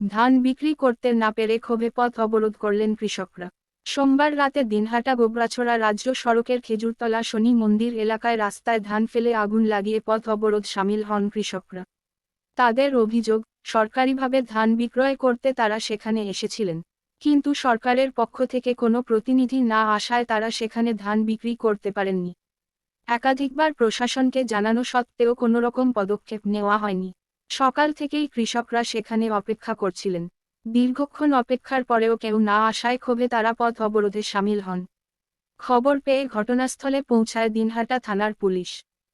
ধান বিক্রি করতে না পেরে ক্ষোভে পথ অবরোধ করলেন কৃষকরা। সোমবার রাতে দিনহাটা গোবরাছড়া রাজ্য সড়কের খেজুরতলা শনি মন্দির এলাকায় রাস্তায় ধান ফেলে আগুন লাগিয়ে পথ অবরোধ সামিল হন কৃষকরা। তাদের অভিযোগ, সরকারিভাবে ধান বিক্রয় করতে তারা সেখানে এসেছিলেন। কিন্তু সরকারের পক্ষ থেকে কোনো প্রতিনিধি না আসায় তারা সেখানে ধান বিক্রি করতে পারেননি। একাধিকবার প্রশাসনকে জানানো সত্ত্বেও কোনোরকম পদক্ষেপ নেওয়া হয়নি। সকাল থেকেই কৃষকরা সেখানে অপেক্ষা করছিলেন। দীর্ঘক্ষণ অপেক্ষার পরেও কেউ না আসায় ক্ষোভে তারা পথ অবরোধে সামিল হন। খবর পেয়ে ঘটনাস্থলে পৌঁছায় দিনহাটা থানার পুলিশ।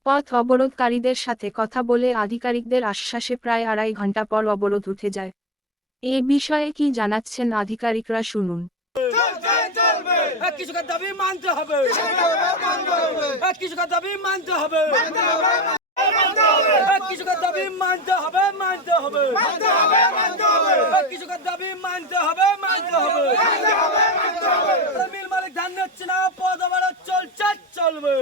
পথ অবরোধকারীদের সাথে কথা বলে আধিকারিকদের আশ্বাসে প্রায় আড়াই ঘণ্টা পর অবরোধ উঠে যায়। এ বিষয়ে কি জানাচ্ছেন আধিকারিকরা শুনুন। কৃষকের দাবি মানতে হবে। কৃষকের দাবি মানতে হবে। এক কৃষকের দাবি মানতে হবে। মানতে হবে এক কৃষকের দাবি মানতে হবে মানতে হবে। মিল মালিক ধান নিচ্ছে না পদ আবার চলছে চলবে।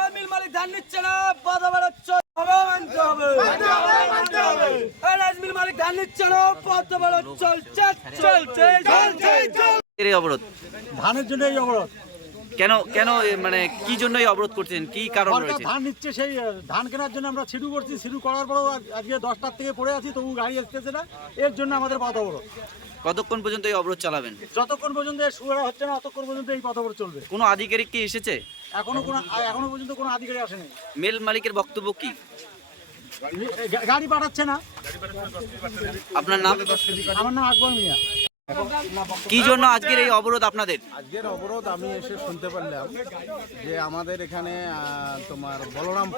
আর মিল মালিক ধান নিচ্ছে না পদ আবার চলবে মানতে হবে। আর আজ মিল মালিক ধান নিচ্ছে না চলছে চলছে চলছে চলছে অবরোধ। ধানের জন্য এই অবরোধ। কেন কেন মানে কি জন্য এই অবরোধ করছেন? কি কারণ রয়েছে? ধান নিচ্ছে সেই ধান কেনার জন্য আমরা সিঁড়ু করছি সিঁড়ু করার পরেও আজ- আজকে দশটার থেকে পড়ে আছি তবু গাড়ি আসতেছে না। এর জন্য আমাদের পথ অবরোধ। কতক্ষণ পর্যন্ত এই অবরোধ চালাবেন? যতক্ষণ পর্যন্ত এর সুরা হচ্ছে না ততক্ষণ পর্যন্ত এই পথ অবরোধ চলবে। কোনো আধিকারিক কি এসেছে? এখনও কোনো এখনও পর্যন্ত কোনো আধিকারিক আসেনি। মেল মালিকের বক্তব্য কি? গাড়ি পাঠাচ্ছে না। আপনার নাম? আমার নাম আকবর মিয়া। কি জন্য আজকের এই অবরোধ আপনাদের? আজকের অবরোধ আমি এসে শুনতে পারলাম যে আমাদের এখানে তোমার বলরাম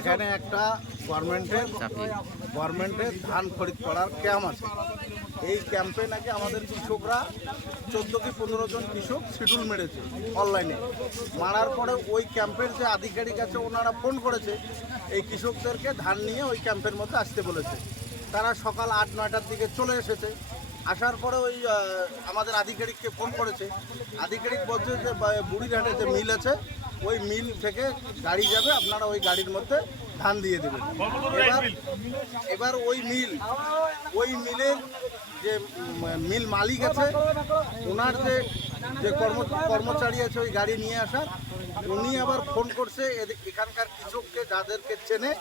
এখানে একটা গভর্নমেন্টের গভর্নমেন্টের ধান খরিদ করার ক্যাম্প আছে। এই ক্যাম্পে নাকি আমাদের কৃষকরা চোদ্দ কি পনেরো জন কৃষক শিডিউল মেরেছে অনলাইনে। মারার পরে ওই ক্যাম্পের যে আধিকারিক আছে, ওনারা ফোন করেছে, এই কৃষকদেরকে ধান নিয়ে ওই ক্যাম্পের মধ্যে আসতে বলেছে। তারা সকাল আট, নয়টার দিকে চলে এসেছে। আসার পরে ওই আমাদের আধিকারিককে ফোন করেছে। আধিকারিক বলছে যে বুড়িঘাটে যে মিল আছে, ওই মিল থেকে গাড়ি যাবে, আপনারা ওই গাড়ির মধ্যে ধান দিয়ে দেবেন। এবার এবার ওই মিল ওই মিলের যে মিল মালিক আছে, ওনার যে যে কর্ম, কর্মচারী আছে, ওই গাড়ি নিয়ে আসার উনি আবার ফোন করছে এখানকার কৃষককে যাদেরকে চেনে,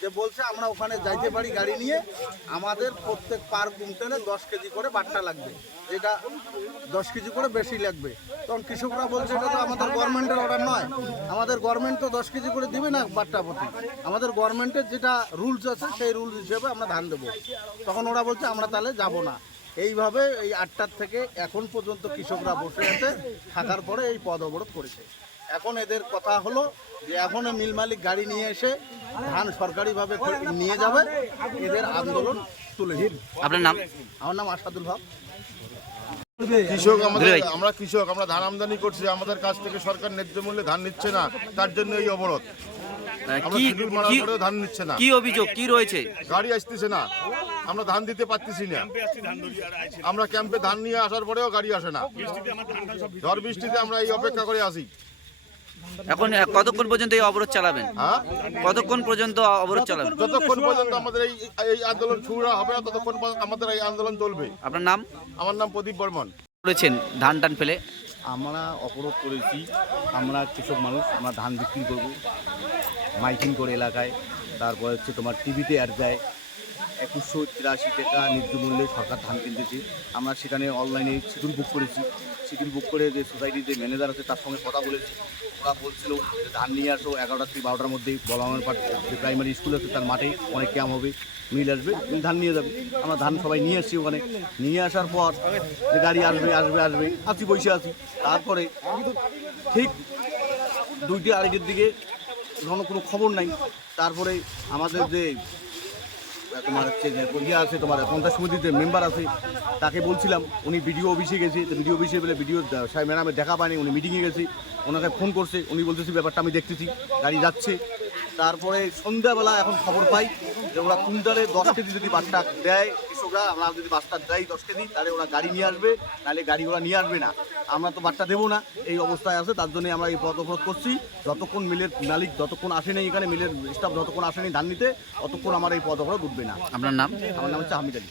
যে বলছে, আমরা ওখানে যাইতে পারি গাড়ি নিয়ে। আমাদের প্রত্যেক পার কুইন্টালে দশ কেজি করে বাট্টা লাগবে। যেটা দশ কেজি করে বেশি লাগবে। তখন কৃষকরা বলছে, এটা তো আমাদের গভর্নমেন্টের অর্ডার নয়। আমাদের গভর্নমেন্ট তো দশ কেজি করে দিবে না বাট্টা প্রতি। আমাদের গভর্নমেন্টের যেটা রুলস আছে, সেই রুলস হিসেবে আমরা ধান দেবো। তখন ওরা বলছে, আমরা তাহলে যাব না। এইভাবে এই আটটার থেকে এখন পর্যন্ত কৃষকরা বসে আছে, থাকার পরে এই পদ অবরোধ করেছে। এখন এদের কথা হলো যে এখন মিল মালিক গাড়ি নিয়ে এসে ধান সরকারিভাবে নিয়ে যাবে এদের আন্দোলন তুলে দিন আপনার নাম? আমার নাম আসাদুল হক। কৃষক আমাদের আমরা কৃষক আমরা ধান আমদানি করছি আমাদের কাছ থেকে সরকার ন্যায্য মূল্যে ধান নিচ্ছে না তার জন্য এই অবরোধ। আমরা কি মারার পরেও ধান নিচ্ছে না। কি অভিযোগ? কি রয়েছে? গাড়ি আসতেছে না। আমরা ধান দিতে পারতেছি না। আমরা ক্যাম্পে ধান নিয়ে আসার পরেও গাড়ি আসে না। ঝড় বৃষ্টিতে আমরা এই অপেক্ষা করে আসি এখন কতক্ষণ পর্যন্ত এই অবরোধ চালাবেন? হ্যাঁ? কতক্ষণ পর্যন্ত অবরোধ চালাবেন? যতক্ষণ পর্যন্ত আমাদের এই এই আন্দোলন শুরু হবে না ততক্ষণ পর্যন্ত আমাদের এই আন্দোলন চলবে। আপনার নাম? আমার নাম প্রদীপ বর্মন। করেছেন ধান টান ফেলে? আমরা অবরোধ করেছি। আমরা কৃষক মানুষ আমরা ধান বিক্রি করব। মাইকিং করে এলাকায়। তারপর হচ্ছে তোমার টিভিতে অ্যাড দেয়। একুশশো তিরাশি টাকা ন্যায্য মূল্যে সরকার ধান কিনতেছে। আমরা সেখানে অনলাইনে শিডিউল বুক করেছি। শিডিউল বুক করে যে সোসাইটির যে ম্যানেজার আছে, তার সঙ্গে কথা বলেছি। ওরা বলছিল যে ধান নিয়ে আসো, এগারোটা থেকে বারোটার মধ্যেই বলামের পাট যে প্রাইমারি স্কুল আছে, তার মাঠে অনেক ক্যাম্প হবে। মিল আসবে ধান নিয়ে যাবে। আমরা ধান সবাই নিয়ে আসছি ওখানে। নিয়ে আসার পর যে গাড়ি আসবে আসবে আসবে আছি বসে আছি। তারপরে ঠিক দুইটি আড়াইটের দিকে কোনো খবর নাই। তারপরে আমাদের যে তোমার হচ্ছে যে ইয়ে আছে, তোমার পঞ্চায়েত সমিতির যে মেম্বার আছে, তাকে বলছিলাম, উনি বিডিও অফিসে গেছে, তো বিডিও অফিসে বলে বিডিও সাহেব ম্যাডামে দেখা পায়নি, উনি মিটিংয়ে গেছে, ওনাকে ফোন করছে, উনি বলতেছি ব্যাপারটা আমি দেখতেছি, গাড়ি যাচ্ছে। তারপরে সন্ধ্যাবেলা এখন খবর পাই যে ওরা কুইন্টালে দশ কেজি যদি বাচ্চা দেয় কৃষকরা আমরা যদি বাচ্চা দেয় দশ কেজি তাহলে ওরা গাড়ি নিয়ে আসবে নাহলে গাড়ি ওরা নিয়ে আসবে না। আমরা তো বাচ্চা দেবো না এই অবস্থায় আছে তার জন্য আমরা এই পথ অবরোধ করছি। যতক্ষণ মিলের মালিক যতক্ষণ আসেনি এখানে মিলের স্টাফ যতক্ষণ আসেনি ধান নিতে ততক্ষণ আমার এই পথ অবরোধ উঠবে না। আপনার নাম? আমার নাম হচ্ছে হামিদ আলী।